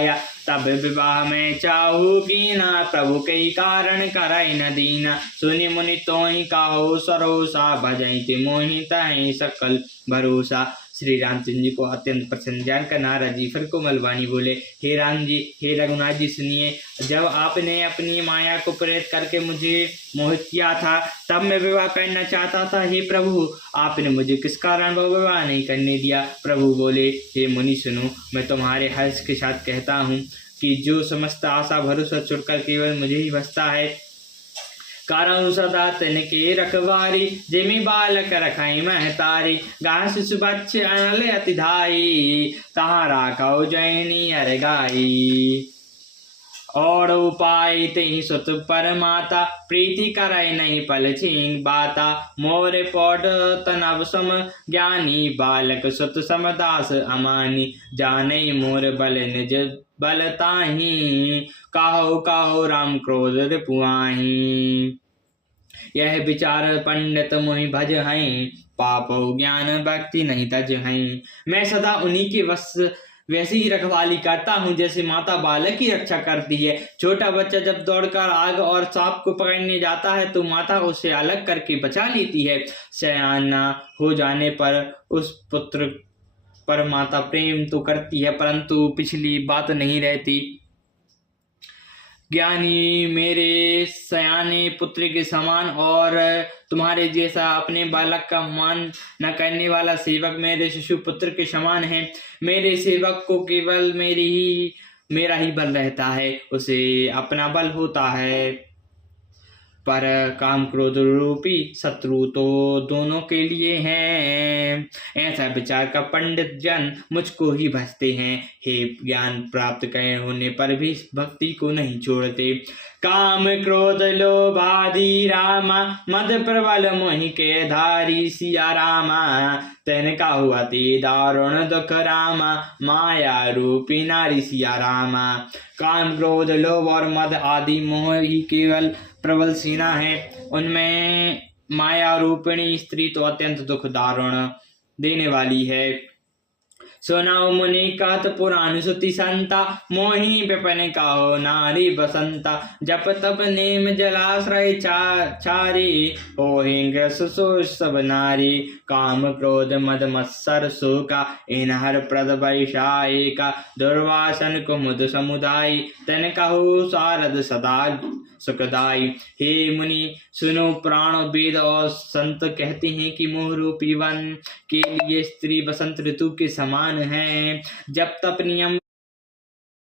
पाया। तब विवाह में चाहू कीना, प्रभु कई कारण करई न दीना। सुनि मुनि तो ही काहू सरोसा, भजई ते मोहि तहि सकल भरोसा। श्री रामचंद्र जी को अत्यंत प्रसन्न जानकर नारद जी फिर कोमलवाणी बोले, हे राम जी, हे रघुनाथ जी, सुनिए। जब आपने अपनी माया को प्रेरित करके मुझे मोहित किया था, तब मैं विवाह करना चाहता था। हे प्रभु, आपने मुझे किस कारण वो विवाह नहीं करने दिया? प्रभु बोले, हे मुनि सुनो, मैं तुम्हारे हर्ष के साथ कहता हूँ कि जो समस्त आशा भरोसा छोड़कर केवल मुझे ही बसता है, कारण सदा तिनके रखवारी, जिमि बालक रखाई महतारी। गाय शिशु बच्चे अनल अति धाई, तहाँ राखौ जैनी अर गाई। और उपाय तेहि सुत पर माता, प्रीति करय नहीं पल छीन बाता। मोर पौड तनव सम ज्ञानी, बालक सुत समदास अमानी। जानै मोर बल निज बल ताहि, काहू काहू राम क्रोध रिपुआहि। यह विचार पंडित मोहि भज हैं, पापौ ज्ञान भक्ति नहीं तज हैं। मैं सदा उन्हीं के वैसी ही रखवाली करता हूँ जैसे माता बालक की रक्षा करती है। छोटा बच्चा जब दौड़कर आग और सांप को पकड़ने जाता है तो माता उसे अलग करके बचा लेती है। सयाना हो जाने पर उस पुत्र पर माता प्रेम तो करती है, परंतु पिछली बात नहीं रहती। ज्ञानी मेरे सयाने पुत्र के समान और तुम्हारे जैसा अपने बालक का मान न करने वाला सेवक मेरे शिशु पुत्र के समान है। मेरे सेवक को केवल मेरा ही बल रहता है, उसे अपना बल होता है, पर काम क्रोध रूपी शत्रु तो दोनों के लिए हैं। ऐसा विचार का पंडित जन मुझको ही भजते हैं। हे ज्ञान प्राप्त कहे होने पर भी भक्ति को नहीं छोड़ते। काम क्रोध लोभ आदि रामा, मद प्रबल मोहि के धारी। सिया रामा तेन का हुआ ते दारुण दुख रामा, माया रूपी नारी सिया रामा। काम क्रोध लोभ और मद आदि मोह ही केवल प्रबल सेना है, उनमें माया रूपिणी स्त्री तो अत्यंत दुख दारुण देने वाली है। सुनाओ मुनि कहत पुराण सुति संता, मोहि विपिन काहू नारी बसंता। जप तप नेम जलाश्रय चारी, होहि ग्रस सो सब नारी। काम क्रोध मद मत्सर शोका, इन हर प्रद वैषायिका। दुर्वासन कुमुद समुदाय, तन कहू शारद सदा सुखदाई। हे मुनि सुनो, पुराण वेद और संत कहते हैं कि मोह रूपी वन के लिए स्त्री बसंत ऋतु के समान है। जब तप नियम